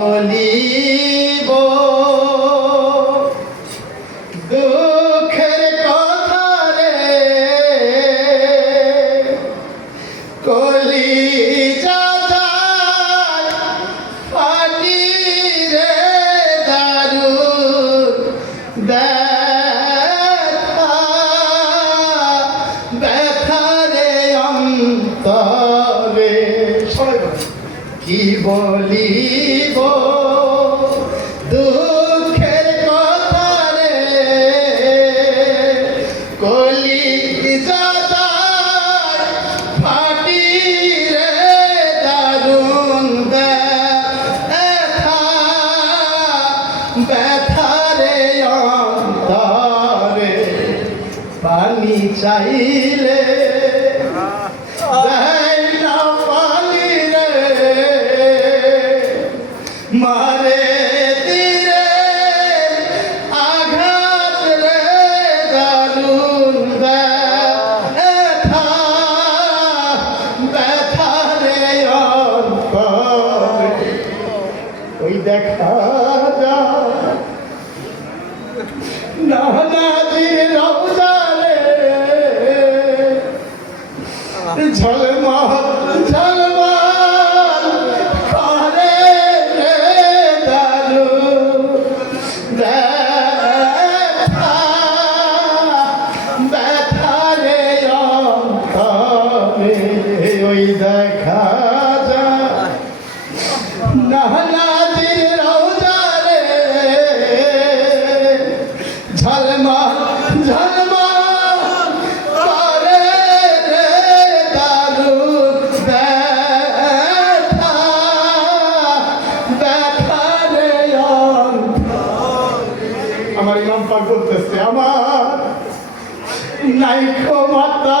বলিব কি বলিব দুঃখের কথা রে কলি ফাটি রে দারুণ ব্যথা রে অন্তরে। পানি চাইলে মারে তীরে আঘাত রে দারুণ ব্যথা ব্যথা রে ওই দেখা যায় না না দিন রওজারে ঝলমল ঝলমল আমার ইমাম পাক বলতেছে আমার নাইকো মাতা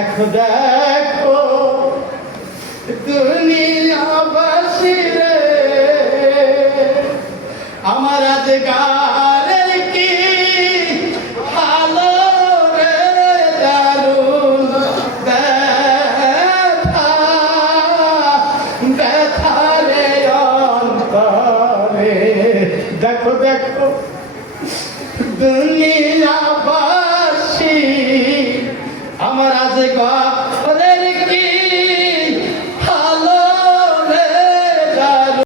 দেখো দেখো দুনিয়াবাসী রে। আমার আজ গানের কি ভালো রে? দেখো দেখো দুনিয়াবাসী fazer igual.